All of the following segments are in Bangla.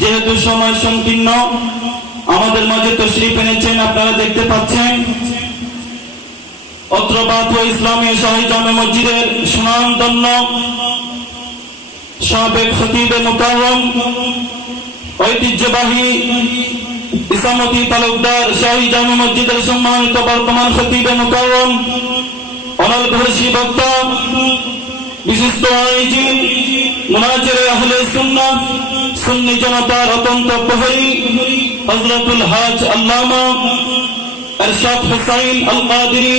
যেহেতু সময় সংকীর্ণ, আমাদের মাঝে তশরিফ এনেছেন, আপনারা দেখতে পাচ্ছেন অত্র বাথুয়া ইসলামী শাহী জামে মসজিদের সুনামধন্য সাবেক খতিবে মুকাররম ঐতিহ্যবাহী ইসামতি তালুকদার শাহী জামে মসজিদের সম্মানিত বর্তমান খতিবে মুকাররম, অনলঘোষী বক্তা, বিশিষ্ট আয়োজক, মুনাজিরে আহলে সুন্নাহ, সুন্নি জনতার অত্যন্ত প্রহরী হযরতুল হাজ আল্লামা ইরশাদ হুসাইন আল কাদেরী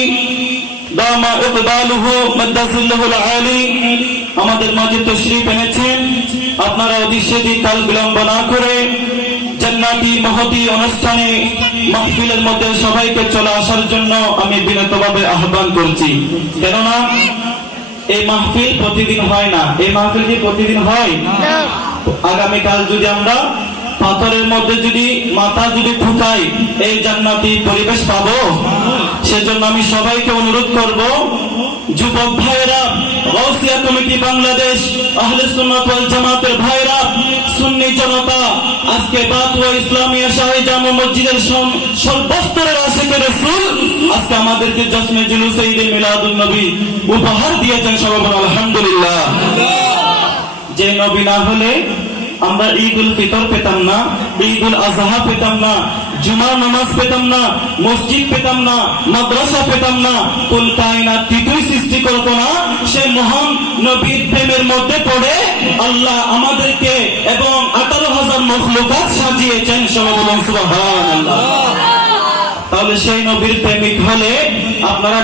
দামা ইকবালুহু মাদ্দাসিল্লাহুল আলী আমাদের মাঝে তশরিফ এনেছেন। আপনারা অধিক কাল বিলম্ব না করে জান্নাতি মহতি অনুষ্ঠানে মাহফিলের মধ্যে সবাইকে চলে আসার জন্য আমি বিনীতভাবে আহ্বান করছি। কেননা এই মাহফিল প্রতিদিন হয় না। এই মাহফিল কি প্রতিদিন হয়? আগামীকাল যদি আমরা পাথরের মধ্যে যদি মাথা যদি ঠুকাই, এই জান্নাতি পরিবেশ পাবো? সেজন্য আমি সবাইকে অনুরোধ করব, যুবক ভাইরা, গাউসিয়া কমিটি বাংলাদেশ, আহলে সুন্নাত ওয়াল জামাতের ভাইরা, সুন্নি জনতা, আজকে বাথুয়া ইসলামিয়া শাহী জামে মসজিদের সর্বস্তরের আশিকে রাসূল আজকে আমাদেরকে জশ্নে জুলুসে ঈদে মিলাদুন নবী উপহার দিয়েছেন। সবাই বলুন আলহামদুলিল্লাহ। যে নবী না হলে আমরা ঈদুল ফিতর পেতাম না, ঈদুল আজহা পেতাম না, জুমার নামাজ পেতাম না, মসজিদ পেতাম না, মাদ্রাসা পেতাম না, কুল কায়নাত কিছুই সৃষ্টি করতো না। সেই মহান নবীর প্রেমের মধ্যে পড়ে আল্লাহ আমাদেরকে এবং 18,000 মখলুকাত সাজিয়েছেন। সবাই বলুন সুবহানাল্লাহ। তাহলে সেই নবীর প্রেমিক হলে আপনারা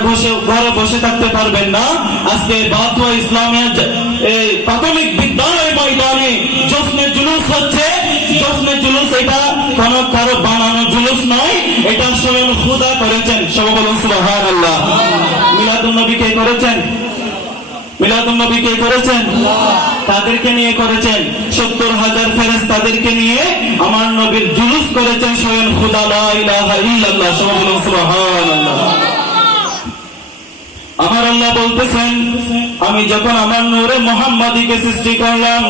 ঘরে বসে থাকতে পারবেন না। আজকে বাথুয়া ইসলামিয়া এই প্রাথমিক বিদ্যালয় ময়দানে জশ্নে জুলুস হচ্ছে। জশ্নে জুলুস এটা কোন কারো বানানো জুলুস নয়, এটা স্বয়ং খোদা করেছেন। সবাই বলুন সুবহানাল্লাহ। মিলাদুন নবী কে করেছেন? মিলাদুন নবী কে করেছেন? তাদেরকে নিয়ে করেছেন। 70,000 ফেরেশতাদেরকে নিয়ে আমার নবীর জুলুস করেছেন স্বয়ং খোদা। লা ইলাহা ইল্লাল্লাহ। সবাই বলুন সুবহানাল্লাহ। আমার আল্লাহ বলতেছেন, আমি যখন আমার নূরে মুহাম্মাদীকে সৃষ্টি করলাম,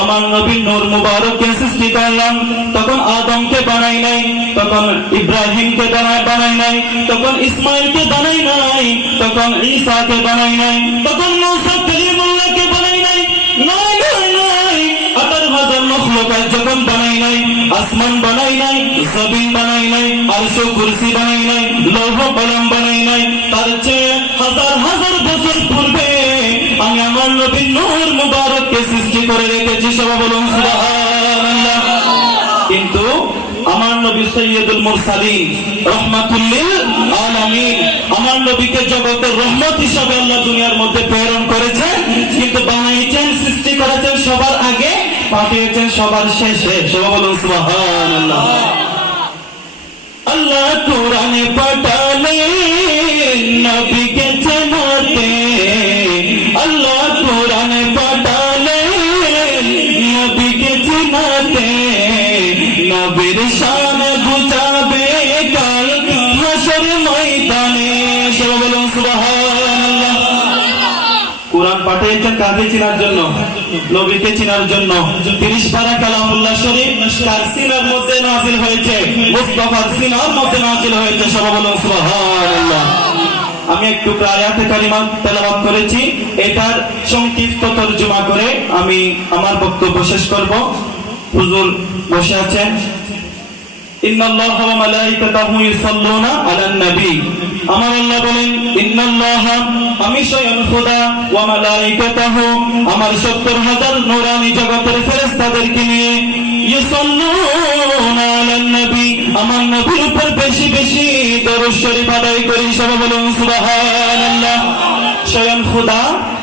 আমার নবীর নূর মুবারককে সৃষ্টি করলাম, তখন আদমকে বানাই নাই, তখন ইব্রাহিমকে বানাই নাই, তখন ইসমাইলকে বানাই নাই, তখন ঈসাকে বানাই নাই, তখন মূসা কালিমুল্লাহকে বানাই নাই। নয় নয় নয়, 18,000 মখলুকাত যখন বানাই নাই, আসমান বানাই নাই, জমিন বানাই নাই, আরশ কুরসি বানাই নাই, লৌহ কলম বানাই নাই, তার চেয়ে হাজার হাজার বছর পূর্বে আমি আমার নবীর নূর মুবারককে সৃষ্টি করে রেখেছি। সবাই বলুন সুবহানাল্লাহ। কিন্তু আমার নবী সাইয়্যিদুল মুরসালিন রাহমাতুল লিল আলামিন, আমার নবীকে জগতের রহমত হিসেবে আল্লাহ দুনিয়ার মধ্যে প্রেরণ করেছেন, কিন্তু বানাইছেন, সৃষ্টি করেছেন সবার আগে, পাঠিয়েছেন সবার শেষে। সবাই বলুন সুবহানাল্লাহ। আল্লাহ কোরআনে পাঠালেন নবীকে চেনাতে, আল্লাহ কোরআনে পাঠালেন নবীকে চেনাতে, নবীর শান বুঝাবে কাল হাসর ময়দানে। সবাই বলুন সুবহানাল্লাহ। কোরআন পাঠিয়েছেন কাকে চেনার জন্য? নবীকে চেনার জন্য। 30 পারা কালামুল্লাহ শরীফ কার সিনার মধ্যে নাযিল হয়েছে? মুস্তাফার সিনার মধ্যে নাযিল হয়েছে। সবাই বলুন সুবহানাল্লাহ। আমি একটু আয়াতে কারিমা তেলাওয়াত করেছি, এটার সংক্ষিপ্ত তরজমা করে আমি আমার বক্তব্য শেষ করব। হুজুর বসে আছেন। ইন্নাল্লাহা ওয়া মালাইকাতাহু ইউসাল্লুনা আলান নবী। আমার আল্লাহ বলেন, ইন্নাল্লাহা, আমি স্বয়ং খোদা, ওয়া মালাইকাতাহু, আমার 70,000 নূরানী জগতের ফেরেশতাদেরকে নিয়ে, ইউসাল্লুনা আলান নবী, আমার নবীর উপর বেশি বেশি দরুদ শরীফ আদায় করি। সবাই বলুন সুবহানাল্লাহ। স্বয়ং খোদা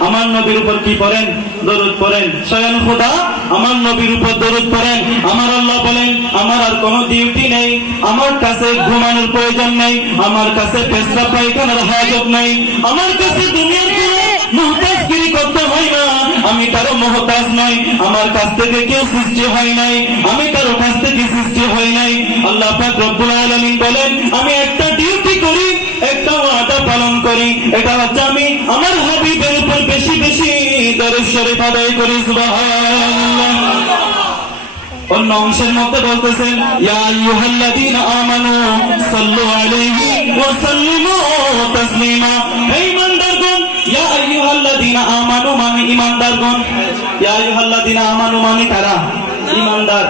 আমার নবীর উপর কি পড়েন? দরুদ পড়েন। স্বয়ং খোদা আমার নবীর উপর দরুদ পড়েন। আমার আল্লাহ বলেন, আমার আর কোনো ডিউটি নেই, আমার কাছে ঘুমানোর প্রয়োজন নেই, আমার কাছে পেশাব পায়খানার হাজত নেই, আমার কাছে দুনিয়ার কোনো মুহতাজগিরি করতে হয় না, আমি কারো মুহতাজ নই, আমার কাছ থেকে কেউ সৃষ্টি হয় নাই, আমি কারো কাছ থেকে সৃষ্টি হয় নাই। আল্লাহ পাক রব্বুল আলামিন বলেন, আমি একটা ডিউটি করি, একটা ওয়াদা পালন করি, এটা হচ্ছে আমি আমার হাবিবের উপর বেশি বেশি দরুদ শরীফ আদায় করি। সুবহানাল্লাহ। অন্য অংশের মধ্যে বলতেছেন ইয়া আইয়ুহাল্লাযীনা আমানু সাল্লু আলাইহি ওয়া সাল্লিমু তাসলিমা। হে ঈমানদারগণ, ইয়া আইয়ুহাল্লাযীনা আমানু মানে ঈমানদারগণ। ইয়া আইয়ুহাল্লাযীনা আমানু মানে কারা? ঈমানদার।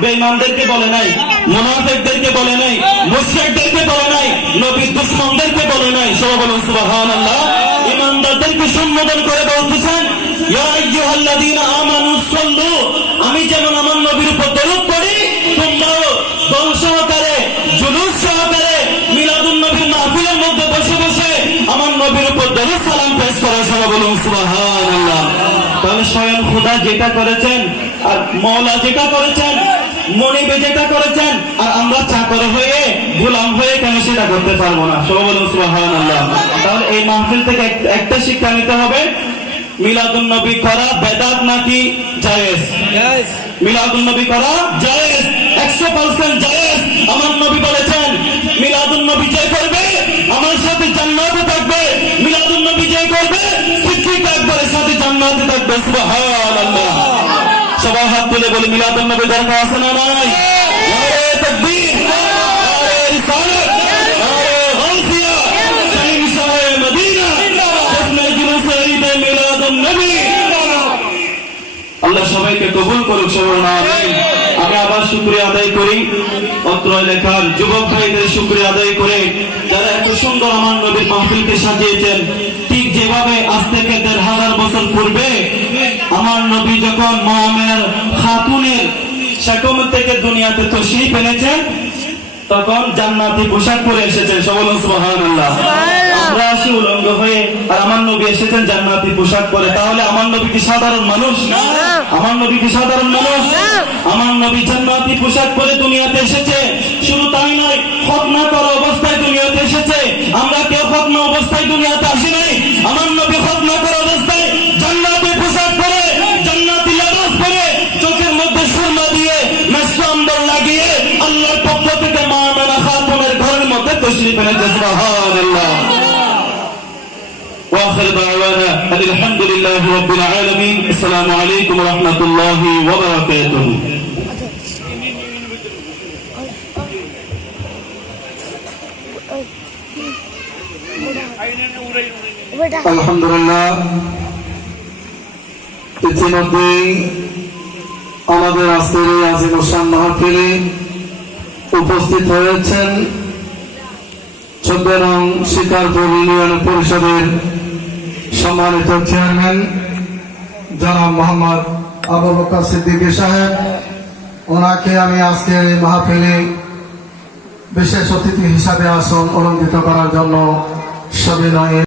বেঈমানদেরকে বলে নাই, মুনাফিকদেরকে বলে নাই, মুশরিকদেরকে বলে নাই, নবীর দুশমনদেরকে বলে নাই। সবাই বলুন সুবহানাল্লাহ। ঈমানদারদেরকে সম্বোধন করে বলতেছেন ইয়া আইয়ুহাল্লাযীনা আমানু সাল্লু। আমি যেমন আমার নবীর উপর দরুদ পড়ি, তোমরাও দল সহকারে, জুলুস সহকারে মিলাদুন নবীর মাহফিলের মধ্যে বসে বসে আমার নবীর উপর দরুদ সালাম পেশ করা। সবাই বলুন সুবহানাল্লাহ। তাহলে স্বয়ং খোদা যেটা করেছেন আর মওলা যেটা করেছেন, মনিবে যেটা করেছেন, আর আমরা চাকর হয়ে গোলাম হয়ে কেন সেটা করতে পারবো না? সবাই বলুন সুবহানাল্লাহ। তাহলে এই মাহফিল থেকে একটা শিক্ষা নিতে হবে, মিলাদুন নবী করা বেদাত নাকি জায়েজ? মিলাদুন নবী করা জায়েজ, 100% জায়েজ। আমার নবী বলেছেন মিলাদুন নবী যে করবে আমার সাথে জান্নাতে থাকবে, মিলাদুন নবী যে করবে সিদ্দিক আকবরের সাথে জান্নাতে থাকবে। সুবহানাল্লাহ। সবাই হাত তুলে বলি মিলাদুন নবী দরকার আছে না নাই? নারে তাকবীর, নারে রিসালাত, নারে গাউসিয়া, শাহিন শাহে মদিনা, জশ্নে জুলুসে ঈদে মিলাদুন নবী। আল্লাহ সবাইকে কবুল করুক। সবাই আমিন। আমি আবার শুকরিয়া আদায় করি অত্র এলাকার যুবক ভাইদের, শুকরিয়া আদায় করে যারা এত সুন্দর আমার নবীর মাহফিলকে সাজিয়েছেন। ঠিক যেভাবে আজ থেকে ১৫০০ বছর পূর্বে আমার নবী যখন মুআমিনা খাতুনের শাকম থেকে দুনিয়াতে তশরীফ এনেছেন, তখন জান্নাতি পোশাক পরে এসেছেন। সবাই বলুন সুবহানাল্লাহ। আমরা আসি উলঙ্গ হয়ে, আর আমার নবী এসেছেন জান্নাতি পোশাক পরে। তাহলে আমার নবী কি সাধারণ মানুষ? আমার নবী কি সাধারণ মানুষ? আমার নবী জান্নাতি পোশাক পরে দুনিয়াতে এসেছে। শুধু তাই নয়, খতনা করা অবস্থায় দুনিয়াতে এসেছে। আমরা কেউ খতনা অবস্থায় দুনিয়াতে আসি নাই। আমার নবী খতনা করা অবস্থায় জান্নাতি পোশাক পরে, জান্নাতি লেবাস পরে, চোখের মধ্যে সুরমা দিয়ে, মেশক আম্বর লাগিয়ে আল্লাহর পক্ষ থেকে মুআমিনা খাতুনের ঘরের মধ্যে তশরীফ এনেছেন। সুবহানাল্লাহ। وآخر دعوانا الحمد لله رب العالمين. السلام عليكم ورحمة الله وبركاته. আলহামদুলিল্লাহ। ইতিমধ্যেই আমাদের আজকের এই আজিম শান মাহফিলে উপস্থিত হয়েছেন 14 নং শিকারপুর ইউনিয়ন পরিষদের সম্মানিত চেয়ারম্যান জনাব মোহাম্মদ আবু বকর সিদ্দিকী সাহেব। ওনাকে আমি আজকের এই মাহফিলে বিশেষ অতিথি হিসাবে আসন অলঙ্কৃত করার জন্য সবিনয়ে